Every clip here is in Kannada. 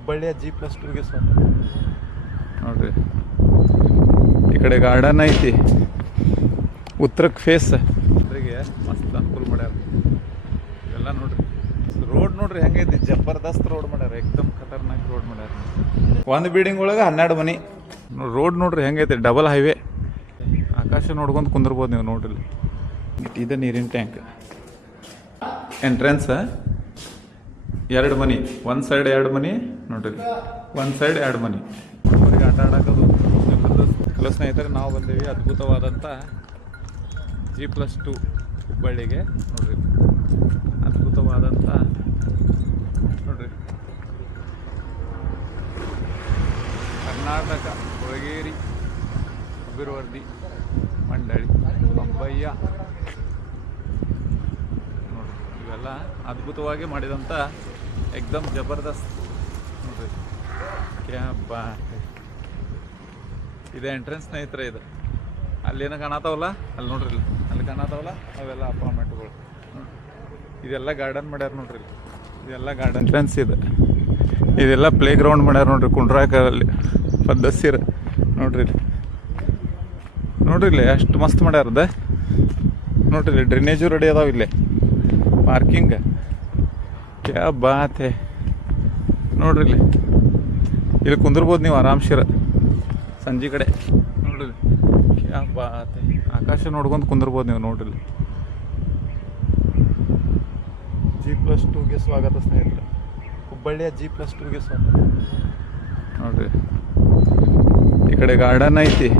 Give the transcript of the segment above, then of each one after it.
ಹುಬ್ಬಳ್ಳಿಯ G+2ಗೆ ಸ್ವಾಗತ. ನೋಡ್ರಿ ಈ ಕಡೆ ಗಾರ್ಡನ್ ಐತಿ, ಉತ್ತರಕ್ಕೆ ಫೇಸ್ ಅದ್ರಿಗೆ ಮಸ್ತ್ ಅನುಕೂಲ ಮಾಡ್ಯಾರ. ಇವೆಲ್ಲ ನೋಡ್ರಿ ರೋಡ್ ನೋಡ್ರಿ ಹೆಂಗೈತಿ, ಜಬರ್ದಸ್ತ್ ರೋಡ್ ಮಾಡ್ಯಾರ, ಏಕ್ದಮ್ ಖತರ್ನಾಕ್ ರೋಡ್ ಮಾಡ್ಯಾರ. ಒಂದು ಬಿಲ್ಡಿಂಗ್ ಒಳಗೆ 12 ಮನಿ. ರೋಡ್ ನೋಡ್ರಿ ಹೆಂಗೈತಿ, ಡಬಲ್ ಹೈವೇ. ಆಕಾಶ ನೋಡ್ಕೊಂಡು ಕುಂದಿರ್ಬೋದು ನೀವು ನೋಡ್ರಿ. ಇದು ನೀರಿನ ಟ್ಯಾಂಕ್. ಎಂಟ್ರೆನ್ಸ್ 2 ಮನಿ, ಒಂದು ಸೈಡ್ 2 ಮನಿ ನೋಡ್ರಿ, ಒಂದು ಸೈಡ್ 2 ಮನಿ. ಅವ್ರಿಗೆ ಆಟ ಆಡೋದು. ಹಲೋ ಸ್ನೇಹಿತರೆ, ನಾವು ಬಂದೀವಿ ಅದ್ಭುತವಾದಂಥ G+2 ಹುಬ್ಬಳ್ಳಿಗೆ. ನೋಡ್ರಿ ಅದ್ಭುತವಾದಂಥ ನೋಡ್ರಿ ಕರ್ನಾಟಕ ಕೊಳಗೇರಿ ಅಭಿವೃದ್ಧಿ ಮಂಡಳಿ ಅಂಬಯ್ಯ. ನೋಡ್ರಿ ಇವೆಲ್ಲ ಅದ್ಭುತವಾಗಿ ಮಾಡಿದಂಥ ಏಕ್ದಮ್ ಜಬರ್ದಸ್ತ್ ನೋಡ್ರಿ. ಕ್ಯಾ ಬಾತ್. ಇದೆ ಎಂಟ್ರೆನ್ಸ್ ಸ್ನೇಹಿತರೆ. ಇದು ಅಲ್ಲೇನೋ ಕಾಣತಾವಲ್ಲ, ಅಲ್ಲಿ ನೋಡ್ರಿ, ಅಲ್ಲಿ ಕಾಣತಾವಲ್ಲ ಅವೆಲ್ಲ ಅಪಾರ್ಟ್ಮೆಂಟ್ಗಳು. ಇದೆಲ್ಲ ಗಾರ್ಡನ್ ಮಾಡ್ಯಾರ ನೋಡ್ರಿ. ಇದೆಲ್ಲ ಗಾರ್ಡನ್ ಎಂಟ್ರೆನ್ಸ್ ಇದೆ. ಇದೆಲ್ಲ ಪ್ಲೇ ಗ್ರೌಂಡ್ ಮಾಡ್ಯಾರ ನೋಡ್ರಿ, ಕುಂಡ್ರಾಕಲ್ಲಿ ಪದ್ದಸಿರ ನೋಡ್ರಿ. ನೋಡ್ರಿ ಇಲ್ಲಿ ಎಷ್ಟು ಮಸ್ತ್ ಮಾಡ್ಯಾರದ ನೋಡ್ರಿ. ಇಲ್ಲಿ ಡ್ರೈನೇಜು ರೆಡಿ ಅದಾವ, ಇಲ್ಲೇ ಪಾರ್ಕಿಂಗ್. ಕ್ಯಾ ಬಾತ್ ಹೇ ನೋಡ್ರಿ. ಇಲ್ಲಿ ಕುಂದಿರ್ಬೋದು ನೀವು ಆರಾಮ್ಸಿರ ಸಂಜೆ ಕಡೆ ನೋಡ್ರಿ. ಕ್ಯಾ ಬಾತ್ ಹೇ. ಆಕಾಶ ನೋಡ್ಕೊಂಡು ಕುಂದಿರ್ಬೋದು ನೀವು ನೋಡ್ರಿ. G+2ಗೆ ಸ್ವಾಗತ ಸ್ನೇಹಿತರೆ. ಹುಬ್ಬಳ್ಳಿಯ G+2ಗೆ ಸ್ವಾಗತ. ನೋಡ್ರಿ ಈ ಕಡೆ ಗಾರ್ಡನ್ ಐತಿ,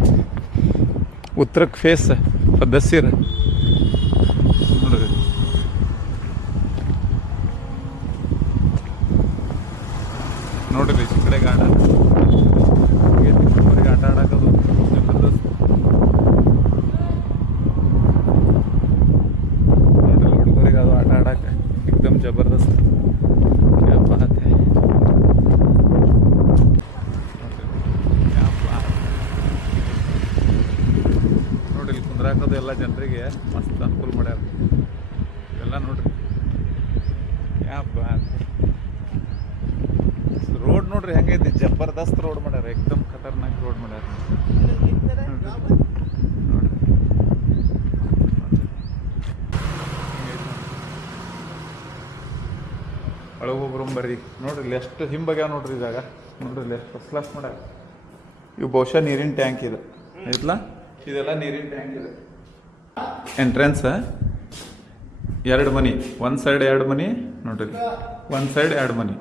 ಉತ್ತರಕ್ಕೆ ಫೇಸ್ ಪದ್ದಸಿರ ನೋಡ್ರಿ. ನೋಡ್ರಿ ಈ ಕಡೆ ಗಾರ್ಡನ್ ಅವ್ರಿಗೆ ಆಟ ಆಡೋದು. ನೋಡ್ರಿ ಹುಡುಗರಿಗೆ ಅದು ಆಟ ಆಡಕ್ಕೆ ಏಕ್ದಮ್ ಜಬರ್ದಸ್ತ್. ಕ್ಯಾ ಬಾತ್ ಹೈ. ನೋಡ್ರಿ ಇಲ್ಲಿ ಕುಂದ್ರಾಕೋದು ಎಲ್ಲ ಜನರಿಗೆ ಮಸ್ತ್ ಅನುಕೂಲ ಮಾಡ್ಯಾರ. ಇವೆಲ್ಲ ನೋಡ್ರಿ ಕ್ಯಾ ಬಾತ್ ಹೈ. ರೋಡ್ ನೋಡ್ರಿ ಹೆಂಗೈತಿ, ಜಬರ್ದಸ್ತ್ ರೋಡ್ ಮಾಡ್ಯಾರ, ಏಕ್ದಮ್ ಖತರ್ನಾಕ್ ರೋಡ್ ಮಾಡ್ಯಾರ. ಒಳಗೊಬ್ಬರು ಬರ್ರಿ. ನೋಡ್ರಿ ಇಲ್ಲಿ ಎಷ್ಟು ಹಿಂಬಗ್ಯಾವ ನೋಡ್ರಿ ಜಾಗ. ನೋಡ್ರಿ ಇಲ್ಲಿ ಫಸ್ಟ್ ಕ್ಲಾಸ್ ಮಾಡ್ಯಾರ. ಇವು ಬಹುಶಃ ನೀರಿನ ಟ್ಯಾಂಕ್ ಇದೆ ಐತ್ಲಾ, ಇದೆಲ್ಲ ನೀರಿನ ಟ್ಯಾಂಕ್ ಇದೆ. ಎಂಟ್ರೆನ್ಸ್ 2 ಮನಿ, ಒಂದು ಸೈಡ್ 2 ಮನಿ ನೋಡ್ರಿ, ಒಂದು ಸೈಡ್ 2 ಮನಿ.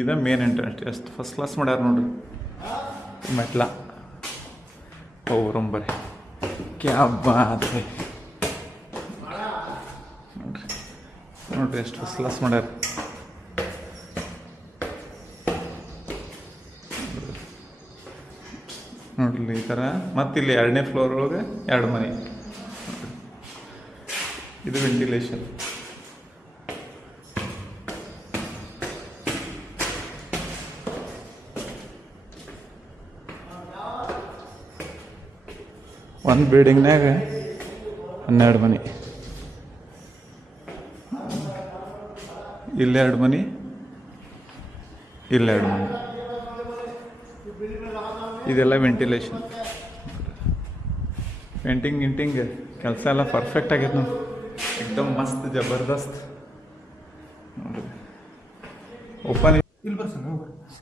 ಇದು ಮೇನ್ ಎಂಟ್ರೆನ್ಸ್. ಎಷ್ಟು ಫಸ್ಟ್ ಕ್ಲಾಸ್ ಮಾಡ್ಯಾರ ನೋಡ್ರಿ. ಮೆಟ್ಲ ಒಬ್ಬರೊಂಬರಿ. ಕ್ಯಾ ಬಾತ್ ಹೈ. ನೋಡ್ರಿ ನೋಡ್ರಿ ಎಷ್ಟು ಫಸ್ಟ್ ಕ್ಲಾಸ್ ಮಾಡ್ಯಾರ. ನೋಡ್ರಿ ಈ ಥರ. ಮತ್ತು ಇಲ್ಲಿ 2ನೇ ಫ್ಲೋರ್ ಒಳಗೆ 2 ಮನಿ. ಇದು ವೆಂಟಿಲೇಷನ್. ಒಂದು ಬಿಲ್ಡಿಂಗ್ನಾಗ 12 ಮನಿ. ಇಲ್ಲಿ 2 ಮನಿ, ಇಲ್ಲಿ 2 ಮನಿ. ಇದೆಲ್ಲ ವೆಂಟಿಲೇಷನ್. ಗಿಂಟಿಂಗ್ ಕೆಲಸ ಎಲ್ಲ ಪರ್ಫೆಕ್ಟ್ ಆಗೈತೆ ನೋಡಿ, ಏಕ್ದಮ್ ಮಸ್ತ್ ಜಬರ್ದಸ್ತ್ ನೋಡ್ರಿ. ಓಪನ್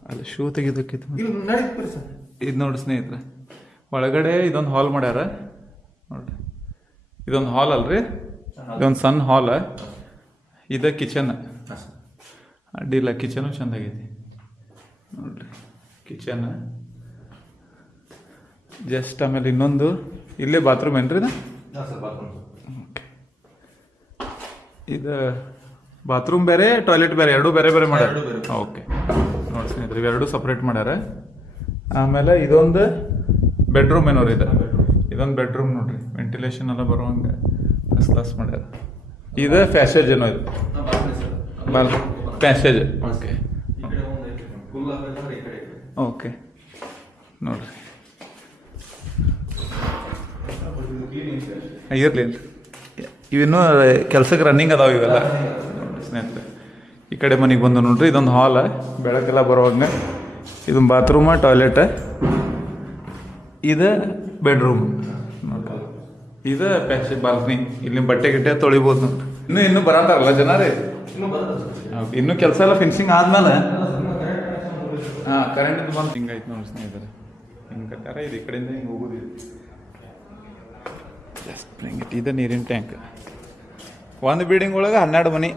ಅಲ್ಲಿ ಶೂ ತೆಗಿದಕ್ಕಿತ್ತು. ಇದು ನೋಡಿ ಸ್ನೇಹಿತರೆ, ಒಳಗಡೆ ಇದೊಂದು ಹಾಲ್ ಮಾಡ್ಯಾರ ನೋಡ್ರಿ. ಇದೊಂದು ಹಾಲ್ ಅಲ್ರಿ, ಇದೊಂದು ಸಣ್ಣ ಹಾಲ್. ಇದು ಕಿಚನ್. ಅಡ್ಡಿಲ್ಲ, ಕಿಚನು ಚೆಂದಾಗೈತಿ ನೋಡ್ರಿ. Kitchen just. ಆಮೇಲೆ ಇನ್ನೊಂದು ಇಲ್ಲೇ ಬಾತ್ರೂಮ್ ಏನ್ರಿ ಇದು? ಓಕೆ. ಇದು ಬಾತ್ರೂಮ್ ಬೇರೆ, ಟಾಯ್ಲೆಟ್ ಬೇರೆ, ಎರಡೂ ಬೇರೆ ಬೇರೆ ಮಾಡ್ಯಾರ. ಓಕೆ ನೋಡಿ ಸ್ನೇಹಿತರೆ, ಇವೆರಡು ಸಪ್ರೇಟ್ ಮಾಡ್ಯಾರ. ಆಮೇಲೆ ಇದೊಂದು ಬೆಡ್ರೂಮ್ ಏನೋರು ಇದೆ. ಇದೊಂದು ಬೆಡ್ರೂಮ್ ನೋಡ್ರಿ, ವೆಂಟಿಲೇಷನ್ ಎಲ್ಲ ಬರುವಂಗೆ ಫಸ್ಟ್ ಕ್ಲಾಸ್ ಮಾಡ್ಯಾರ. ಇದು ಪ್ಯಾಸೇಜ್ ಏನೋ, ಇದು ಪ್ಯಾಸೇಜ್. ಓಕೆ ಓಕೆ ನೋಡ್ರಿ. ಇರಲಿ, ಇವಿನ್ನೂ ಕೆಲ್ಸಕ್ಕೆ ರನ್ನಿಂಗ್ ಅದಾವ ಇವೆಲ್ಲ ನೋಡಿ ಸ್ನೇಹಿತರೆ. ಈ ಕಡೆ ಮನೆಗೆ ಬಂದು ನೋಡ್ರಿ, ಇದೊಂದು ಹಾಲ್, ಬೆಳಕೆಲ್ಲ ಬರೋವಾಗ. ಇದೊಂದು ಬಾತ್ರೂಮ, ಟಾಯ್ಲೆಟ್, ಇದು ಬೆಡ್ರೂಮ್ ನೋಡ್ರಿ. ಇದು ಪ್ಯಾಸೇಜ್ ಬಾಲ್ಕನಿ, ಇಲ್ಲಿ ಬಟ್ಟೆ ಗಿಟ್ಟೆ ತೊಳಿಬೋದು ನೋಡ್ರಿ. ಇನ್ನೂ ಬರತ್ತಾರಲ್ಲ ಜನ ರೀ, ಇನ್ನೂ ಕೆಲಸ ಎಲ್ಲ ಫಿನಿಶಿಂಗ್ ಆದ್ಮೇಲೆ ಹಾಂ ಕರೆಂಟ್ ಬಂದು ಹಿಂಗಾಯ್ತು ನೋಡಿ ಸ್ನೇಹಿತರೆ. ಹಿಂಗೆ ಕಟ್ಟಾರ, ಇದು ಈ ಕಡೆಯಿಂದ ಹಿಂಗೆ ಹೋಗೋದು. ಜಸ್ಟ್ ಹಿಂಗೆ ಇದು ನೀರಿನ ಟ್ಯಾಂಕ್. ಒಂದು ಬಿಲ್ಡಿಂಗ್ ಒಳಗೆ 12 ಮನೆ.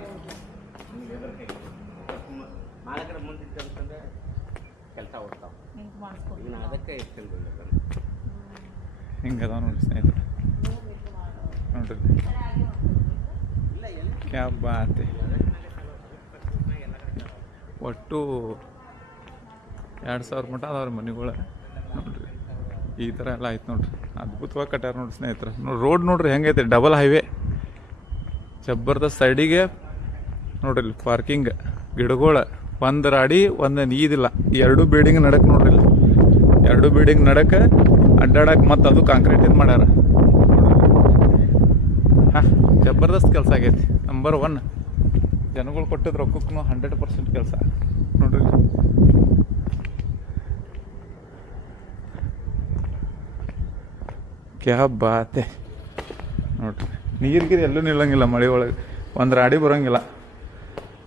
ಹಿಂಗೆ ಅದಾವ ನೋಡಿ ಸ್ನೇಹಿತರೆ. ನೋಡ್ರಿ ಕ್ಯಾ ಬಾತ್. ಒಟ್ಟು 2000 ಮಟ್ಟ ಅದಾವ್ರಿ ಮನೆಗಳು ನೋಡ್ರಿ. ಈ ಥರ ಎಲ್ಲ ಆಯ್ತು ನೋಡ್ರಿ. ಅದ್ಭುತವಾಗಿ ಕಟ್ಟಾರ ನೋಡ್ರಿ ಸ್ನೇಹಿತರೆ. ನೋಡಿ ರೋಡ್ ನೋಡ್ರಿ ಹೆಂಗೈತೆ, ಡಬಲ್ ಹೈವೇ ಜಬರ್ದಸ್ತ್. ಸೈಡಿಗೆ ನೋಡ್ರಿ ಪಾರ್ಕಿಂಗ್, ಗಿಡಗಳು, ಒಂದು ರಾಡಿ ಒಂದು ನೀದಿಲ್ಲ. 2 ಬಿಲ್ಡಿಂಗ್ ನಡಕ್ಕೆ ನೋಡ್ರಿ, ಇಲ್ಲಿ 2 ಬಿಲ್ಡಿಂಗ್ ನಡಕ್ಕೆ ಅಡ್ಡಾಡಕ್ಕೆ, ಮತ್ತು ಅದು ಕಾಂಕ್ರೀಟಿಂದ ಮಾಡ್ಯಾರ. ಹಾಂ ಜಬರ್ದಸ್ತ್ ಕೆಲಸ ಆಗೈತಿ. ನಂಬರ್ 1 ಜನಗಳು ಕೊಟ್ಟಿದ್ದು ರೊಕ್ಕಕ್ಕೂ 100% ಕೆಲಸ ನೋಡ್ರಿ. ಕ್ಯಾ ಬಾತೆ ನೋಡ್ರಿ. ನೀರ್ಗಿರಿ ಎಲ್ಲೂ ನಿಲ್ಲಂಗಿಲ್ಲ ಮಳೆ ಒಳಗೆ, ಒಂದು ರಾಡಿ ಬರೋಂಗಿಲ್ಲ.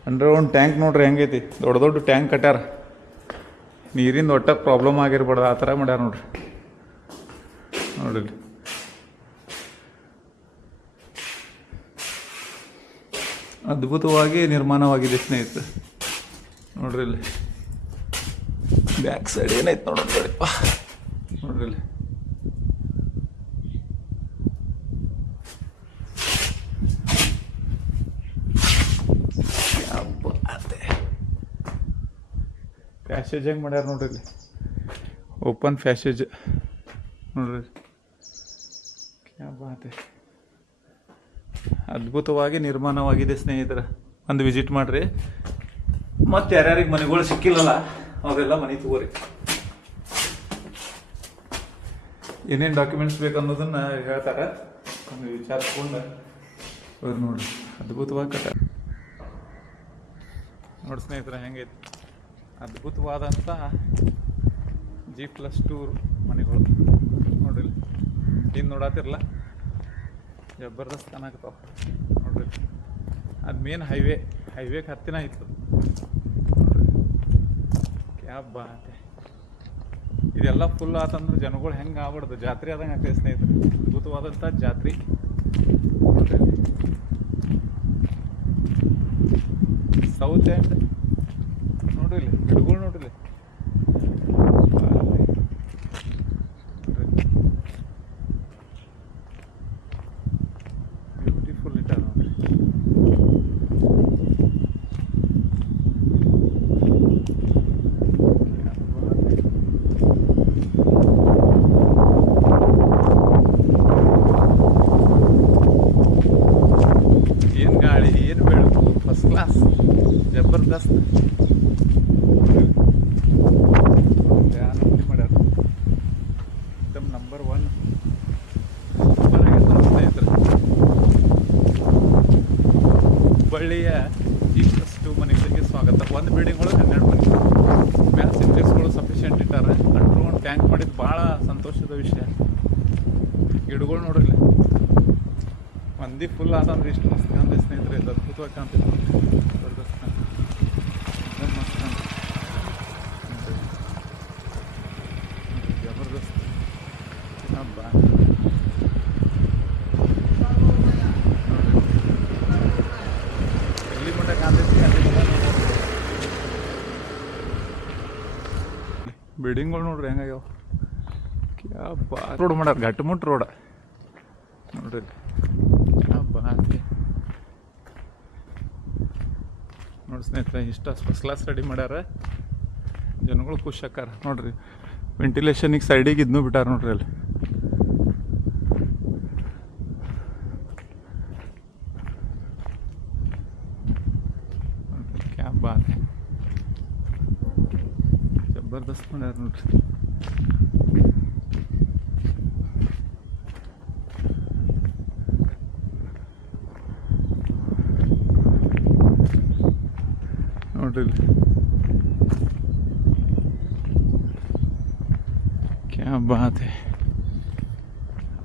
ಅಂಡರ್ಗ್ರೌಂಡ್ ಟ್ಯಾಂಕ್ ನೋಡ್ರಿ ಹೆಂಗೈತಿ, ದೊಡ್ಡ ದೊಡ್ಡ ಟ್ಯಾಂಕ್ ಕಟ್ಯಾರ. ನೀರಿಂದ ಒಟ್ಟ ಪ್ರಾಬ್ಲಮ್ ಆಗಿರ್ಬಾರ್ದು ಆ ಥರ ಮಾಡ್ಯಾರ ನೋಡ್ರಿ. ನೋಡ್ರಿ ಅದ್ಭುತವಾಗಿ ನಿರ್ಮಾಣವಾಗಿದೆ ಸ್ನೇಹಿತರೆ. ನೋಡ್ರಿ ಇಲ್ಲಿ ಬ್ಯಾಕ್ ಸೈಡ್ ಏನೈತೆ ನೋಡ್ರಿ. ನೋಡ್ರಿ ಇಲ್ಲಿ ಪ್ಯಾಸೇಜ್ ಹೆಂಗೆ ಮಾಡ್ಯಾರ ನೋಡ್ರಿ. ಇಲ್ಲಿ ಓಪನ್ ಪ್ಯಾಸೇಜ್ ನೋಡ್ರಿ. ಕ್ಯಾ ಬಾತೆ, ಅದ್ಭುತವಾಗಿ ನಿರ್ಮಾಣವಾಗಿದೆ ಸ್ನೇಹಿತರೆ. ಒಂದು ವಿಸಿಟ್ ಮಾಡಿರಿ. ಮತ್ತು ಯಾರ್ಯಾರಿಗೆ ಮನೆಗಳು ಸಿಕ್ಕಿಲ್ಲಲ್ಲ ಅವರೆಲ್ಲ ಮನೆ ತಗೋರಿ. ಏನೇನು ಡಾಕ್ಯುಮೆಂಟ್ಸ್ ಬೇಕು ಅನ್ನೋದನ್ನು ಹೇಳ್ತಾರೆ, ಒಂದು ವಿಚಾರಿಸ್ಕೊಂಡು ಅವ್ರು ನೋಡ್ರಿ. ಅದ್ಭುತವಾಗಿ ಕಟ್ಟ ನೋಡಿ ಸ್ನೇಹಿತರೆ ಹೆಂಗೈತಿ. ಅದ್ಭುತವಾದಂಥ G+2 ಮನೆಗಳು ನೋಡ್ರಿ. ಇನ್ನು ನೋಡತ್ತಿರಲ್ಲ ಜಬರ್ದಸ್ತ್ ಕಾಣಕತ್ತಾವ ನೋಡ್ರಿ. ಅದು ಮೇನ್ ಹೈವೇಗೆ ಹತ್ತಿನ ಇತ್ತು ನೋಡ್ರಿ. ಕ್ಯಾ ಬಾತೆ. ಇದೆಲ್ಲ ಫುಲ್ ಆತಂದ್ರೆ ಜನಗಳು ಹೆಂಗೆ ಆಗ್ಬಿಡ್ದು, ಜಾತ್ರೆ ಆದಂಗೆ ಆಗ್ತದೆ ಸ್ನೇಹಿತರೆ. ಅದ್ಭುತವಾದಂಥ ಜಾತ್ರೆ ನೋಡ್ರಿ. ಸೌತ್ ಎಂಡ್ ನೋಡ್ರಿ, ಇಲ್ಲಿ ಗಿಡಗಳು ನೋಡ್ರಿ. ಬ್ಯೂಟಿಫುಲ್ ಇಟ್ಟ ನೋಡ್ರಿ. ಏನು ಗಾಳಿ, ಏನು ಬೆಳಕು, ಫಸ್ಟ್ ಕ್ಲಾಸ್ ಜಬರ್ದಸ್ತ್. ಮಾಡ್ಯಾರ एकदम ನಂಬರ್ 1 ಸ್ನೇಹಿತರೆ. ಹುಬ್ಬಳ್ಳಿಯ G+2 ಮನೆಗಳಿಗೆ ಸ್ವಾಗತ. ಒಂದು ಬಿಲ್ಡಿಂಗ್ ಒಳಗೆ 12 ಮನೆ. ಮ್ಯಾಲೆ ಸಿಂಟೆಕ್ಸ್ಗಳು ಸಫಿಷಿಯೆಂಟ್ ಇಟ್ಟಾರೆ. ಅಂಡರ್ಗ್ರೌಂಡ್ ಟ್ಯಾಂಕ್ ಮಾಡಿದ್ದು ಭಾಳ ಸಂತೋಷದ ವಿಷಯ. ಗಿಡಗಳು ನೋಡ್ರಿ, ಮಂದಿ ಫುಲ್ ಆತಂದ್ರೆ ಇಷ್ಟು ಮಸ್ತ್ ಕಾಣ್ತೈತೆ ಸ್ನೇಹಿತರೆ. ಇದು ಅದ್ಭುತವಾಗಿ ಕಾಣ್ತೈತೆ. ಜಬರ್ದಸ್ತ್ ಕಾಣ್ತೈತೆ, ಮಸ್ತ್ ಕಾಣ್ತೈತೆ. ಜಬರ್ದಸ್ತ್ ಹಬ್ಬ. ಎಲ್ಲಿ ಮಟ್ಟ ಕಾಣ್ತೈತಿ ಅಲ್ಲಿ ಬಿಲ್ಡಿಂಗ್ಗಳು ನೋಡ್ರಿ ಹೆಂಗಾಗ್ಯಾವ. ಕ್ಯಾ ಬಾತ್. ರೋಡ್ ಮಾಡ್ಯಾರ, ಗಟ್ಟಿಮುಟ್ಟು ರೋಡ್ ನೋಡ್ರಿ. ಕ್ಯಾ ಬಾತ್ ನೋಡಿ ಸ್ನೇಹಿತರೆ. ಇಷ್ಟ ಫಸ್ಟ್ ಕ್ಲಾಸ್ ರೆಡಿ ಮಾಡ್ಯಾರ. ಜನಗಳು ಖುಷಿ ಆಕಾರ ನೋಡ್ರಿ. ವೆಂಟಿಲೇಷನಿಗೆ ಸೈಡಿಗೆ ಇದನ್ನೂ ಬಿಟ್ಟಾರ ನೋಡ್ರಿ ಅಲ್ಲಿ. ಕ್ಯಾ ಬಾತ್, ಜಬರ್ದಸ್ತ್ ಮಾಡ್ಯಾರ ನೋಡ್ರಿ. ಕ್ಯಾ ಬಾತ್ ಹೈ.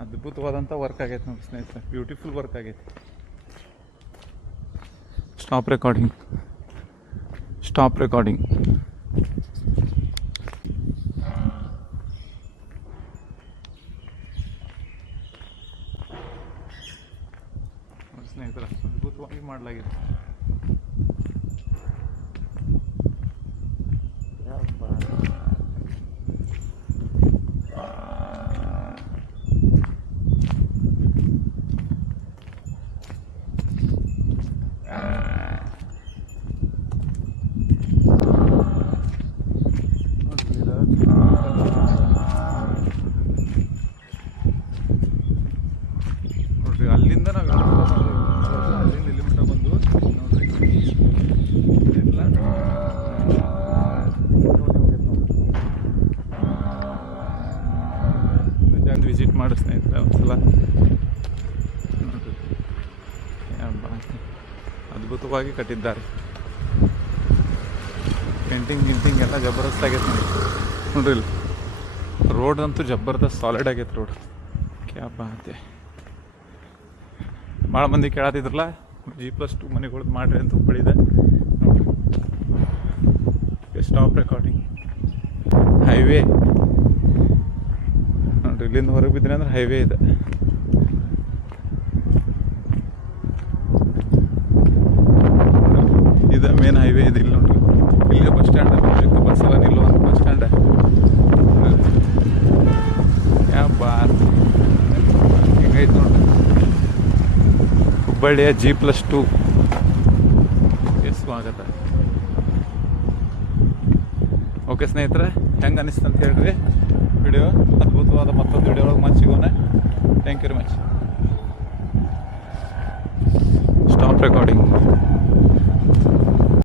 ಅದ್ಭುತವಾದಂಥ ವರ್ಕ್ ಆಗೈತೆ ನೋಡಿ ಸ್ನೇಹಿತರೆ, ಬ್ಯೂಟಿಫುಲ್ ವರ್ಕ್ ಆಗೈತೆ. Stop recording. ಸ್ನೇಹಿತರೆ, ಅದ್ಭುತವಾಗಿ ಮಾಡಲಾಗಿದೆ. ನೋಡ್ರಿ, ಅಲ್ಲಿಂದ ನಾವು ಅಲ್ಲಿಂದ ಇಲ್ಲಿ ಮಟ್ಟ ಬಂದು ನೋಡ್ರಿ ಎಲ್ಲ ಜಾಗ ವಿಸಿಟ್ ಮಾಡಿ ಸ್ನೇಹಿತರೆ ಒಂದ್ಸಲ ನೋಡ್ರಿ. ಅದ್ಭುತವಾಗಿ ಕಟ್ಟಿದ್ದಾರೆ. ಪೇಂಟಿಂಗ್ ಎಲ್ಲ ಜಬರ್ದಸ್ತ್ ಆಗೈತೆ ನೋಡ್ರಿ. ಇಲ್ಲಿ ರೋಡ್ ಅಂತೂ ಜಬರ್ದಸ್ತ್ ಸಾಲಿಡ್ ಆಗೈತೆ ರೋಡ್. ಕ್ಯಾ ಬಾತ್ ಹೈ. ಭಾಳ ಮಂದಿ ಕೇಳತ್ತಿದ್ರಲ್ಲ G+2 ಮನೆಗಳ್ದು ಮಾಡ್ರಿ ಅಂತ ಹುಬ್ಬಳ್ಳಿದೆ ನೋಡ್ರಿ. Stop recording. ಹೈವೇ ನೋಡ್ರಿ, ಇಲ್ಲಿಂದ ಹೊರಗೆ ಬಿದ್ದರೆ ಅಂದ್ರೆ ಹೈವೇ ಇದೆ. ಇದು ಮೇನ್ ಹೈವೇ ಇದೆ. ಇಲ್ಲಿ ನೋಡ್ರಿ, ಇಲ್ಲೇ ಬಸ್ ಸ್ಟ್ಯಾಂಡ್, ಬಸ್ ಎಲ್ಲ ನಿಲ್ಲುವಂಥ ಬಸ್ ಸ್ಟ್ಯಾಂಡ್. ಯಾ ಬಾತ್ ಹಿಂಗೈತೆ ನೋಡ್ರಿ ಹುಬ್ಬಳ್ಳಿಯ G+2 ಸ್ವಾಗತ. ಓಕೆ ಸ್ನೇಹಿತರೆ, ಹೆಂಗೆ ಅನಿಸ್ತು ಅಂತ ಹೇಳ್ರಿ ವಿಡಿಯೋ. ಅದ್ಭುತವಾದ ಮತ್ತೊಂದು ವಿಡಿಯೋ ಒಳಗೆ ಮತ್ತೆ ಸಿಗೋಣ. Thank you very much. Stop recording.